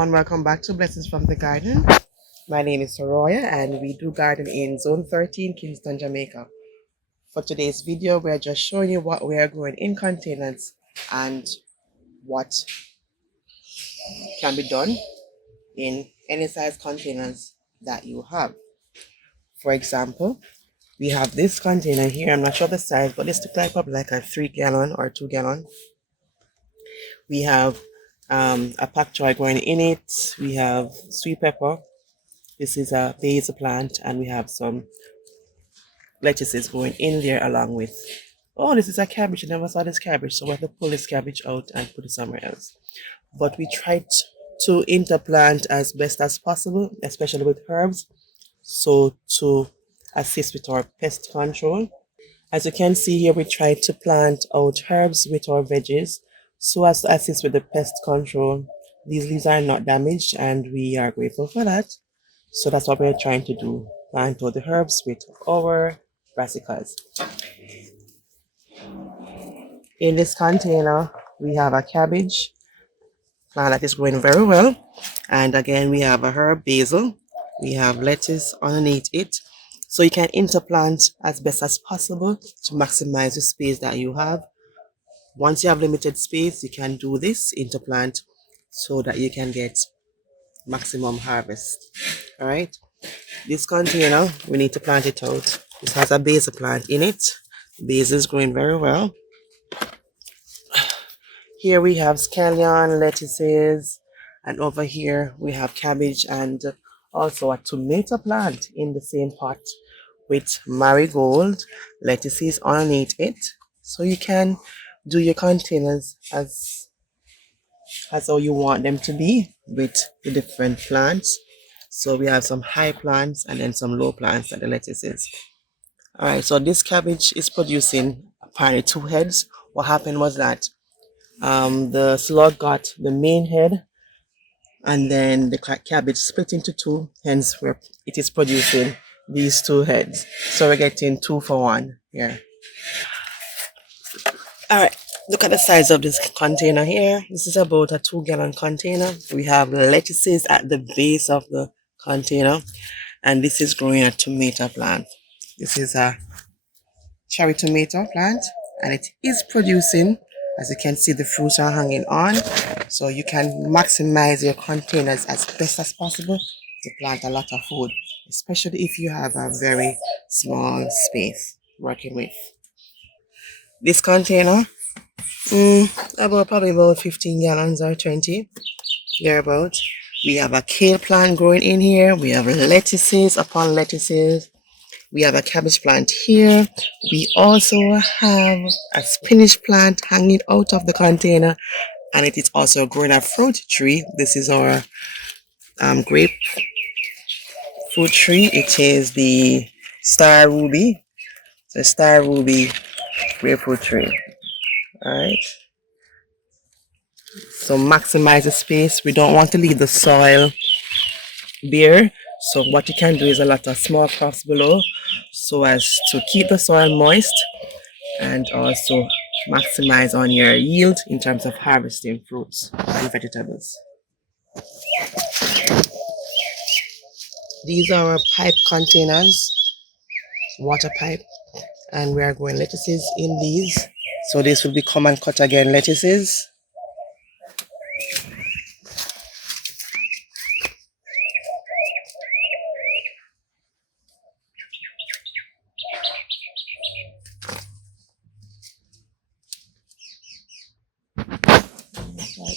everyone, welcome back to Blessings from the Garden. My name is Soroya and we do garden in Zone 13, Kingston, Jamaica. For today's video, we're just showing you what we are growing in containers and what can be done in any size containers that you have. For example, we have this container here. I'm not sure the size, but this looks like a 3-gallon or 2-gallon. We have a pak choy growing in it. We have sweet pepper. This is a basil plant, and we have some lettuces going in there along with. Oh, this is a cabbage. I never saw this cabbage, so we have to pull this cabbage out and put it somewhere else. But we tried to interplant as best as possible, especially with herbs, so to assist with our pest control. As you can see here, we tried to plant out herbs with our veggies so as to assist with the pest control. These leaves are not damaged, and we are grateful for that. So that's what we're trying to do, plant all the herbs with our brassicas. In this container, we have a cabbage plant that is growing very well. And again, we have a herb, basil. We have lettuce underneath it. So you can interplant as best as possible to maximize the space that you have. Once you have limited space, you can do this, interplant, so that you can get maximum harvest. All right, this container, we need to plant it out. This has a basil plant in it. Basil is growing very well. Here we have scallion, lettuces, and over here we have cabbage and also a tomato plant in the same pot with marigold lettuces underneath it. So you can do your containers as how you want them to be with the different plants. So we have some high plants and then some low plants and the lettuces. All right, so this cabbage is producing apparently 2 heads. What happened was that the slug got the main head, and then the cabbage split into 2, hence where it is producing these 2 heads. So we're getting 2 for 1 here. All right, look at the size of this container here. This is about a 2-gallon container. We have lettuces at the base of the container, and this is growing a tomato plant. This is a cherry tomato plant, and it is producing. As you can see, the fruits are hanging on, so you can maximize your containers as best as possible to plant a lot of food, especially if you have a very small space working with. This container, probably about 15 gallons or 20, thereabout. We have a kale plant growing in here. We have lettuces upon lettuces. We have a cabbage plant here. We also have a spinach plant hanging out of the container, and it is also growing a fruit tree. This is our grape fruit tree. It is the Star Ruby. The Star Ruby grapefruit tree. All right. So maximize the space. We don't want to leave the soil bare. So what you can do is a lot of small crops below, so as to keep the soil moist and also maximize on your yield in terms of harvesting fruits and vegetables. These are our pipe containers, water pipe, and we are growing lettuces in these. So this will be come and cut again lettuces.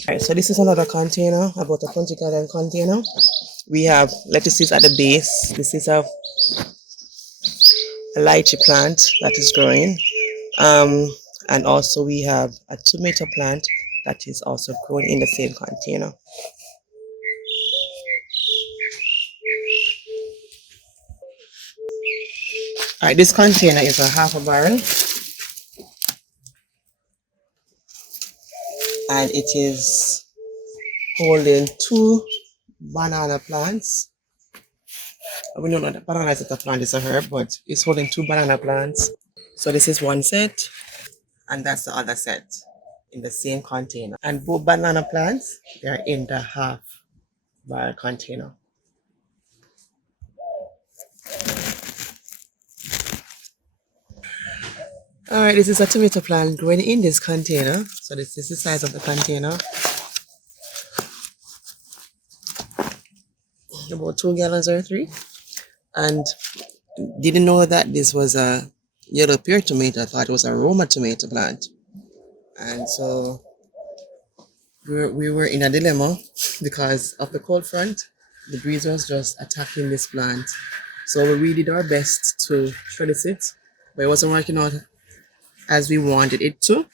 Alright, so this is another container, about a 20-gallon container. We have lettuces at the base. This is a lychee plant that is growing. And also we have a tomato plant that is also growing in the same container. Alright, this container is a half a barrel. And it is holding 2 banana plants. We know that banana is not a plant, it's a herb, but it's holding 2 banana plants. So this is one set, and that's the other set in the same container. And both banana plants, they are in the half barrel container. Alright, this is a tomato plant growing in this container. So this is the size of the container. About 2 gallons or 3. And didn't know that this was a yellow pear tomato. I thought it was a Roma tomato plant. And so we were in a dilemma because of the cold front. The breeze was just attacking this plant. So we did our best to trellis it, but it wasn't working out as we wanted it to.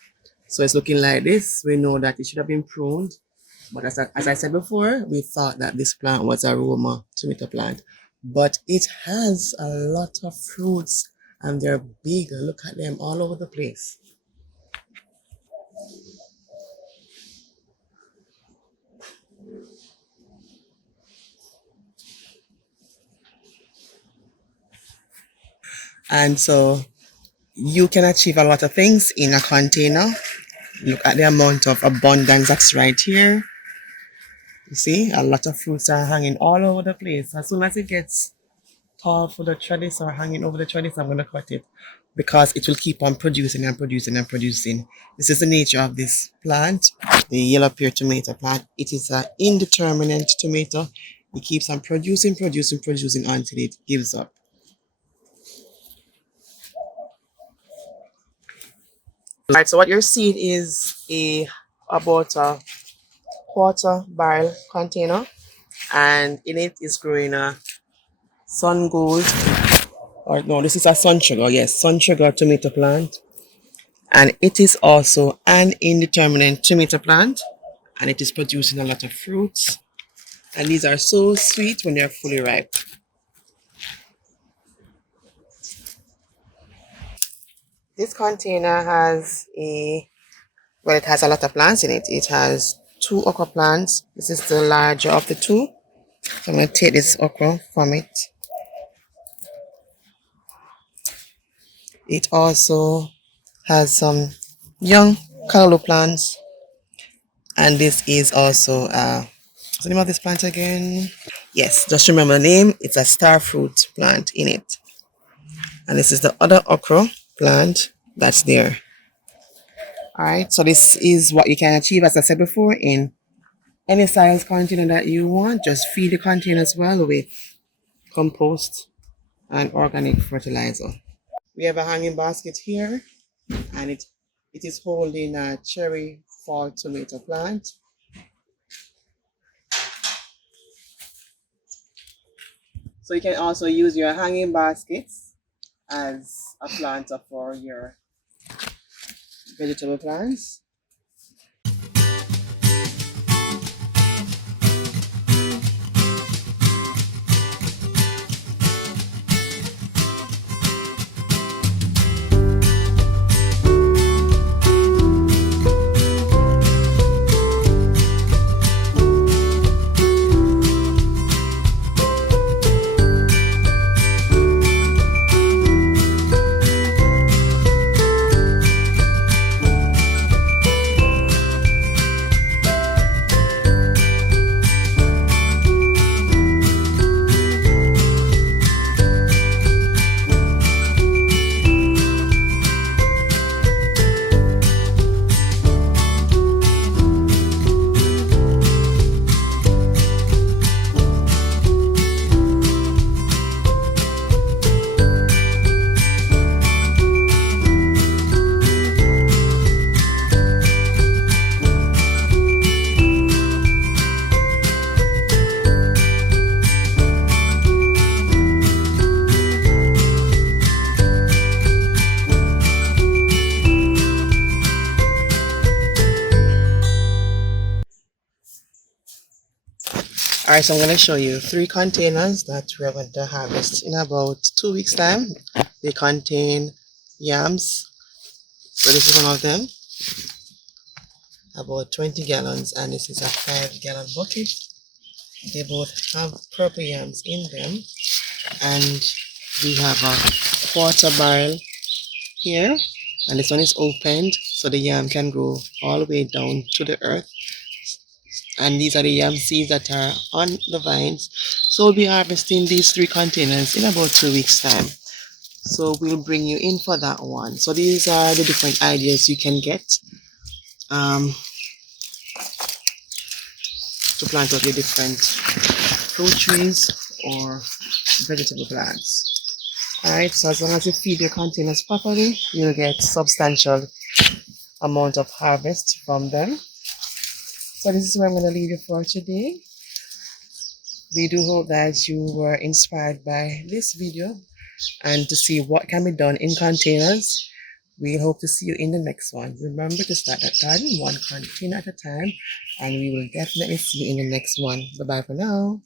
So it's looking like this. We know that it should have been pruned. But as I said before, we thought that this plant was a Roma tomato plant. But it has a lot of fruits and they're big. Look at them all over the place. And so you can achieve a lot of things in a container. Look at the amount of abundance that's right here. You see, a lot of fruits are hanging all over the place. As soon as it gets tall for the trellis or hanging over the trellis, I'm going to cut it because it will keep on producing and producing and producing. This is the nature of this plant, the yellow pear tomato plant. It is an indeterminate tomato. It keeps on producing until it gives up. All right, so what you're seeing is about a quarter barrel container, and in it is growing a sun gold, or no, this is a sun sugar, yes, sun sugar tomato plant. And it is also an indeterminate tomato plant, and it is producing a lot of fruits. And these are so sweet when they're fully ripe. This container has it has a lot of plants in it. It has 2 okra plants. This is the larger of the 2. So I'm going to take this okra from it. It also has some young callaloo plants. And this is also, what's the name of this plant again? Yes, just remember the name. It's a star fruit plant in it. And this is the other okra plant that's there. Alright, so this is what you can achieve, as I said before, in any size container that you want. Just feed the containers well with compost and organic fertilizer. We have a hanging basket here, and it is holding a cherry fall tomato plant. So you can also use your hanging baskets as a planter for your vegetable plants. Alright, so I'm going to show you 3 containers that we're going to harvest in about 2 weeks time. They contain yams. So this is one of them, about 20 gallons, and this is a 5-gallon bucket. They both have purple yams in them, and we have a quarter barrel here, and this one is opened so the yam can grow all the way down to the earth. And these are the yam seeds that are on the vines. So we'll be harvesting these 3 containers in about 2 weeks time. So we'll bring you in for that one. So these are the different ideas you can get to plant up your different fruit trees or vegetable plants. Alright, so as long as you feed your containers properly, you'll get substantial amount of harvest from them. So this is where I'm going to leave you for today. We do hope that you were inspired by this video and to see what can be done in containers. We hope to see you in the next one. Remember to start that garden 1 container at a time, and we will definitely see you in the next one. Bye bye for now.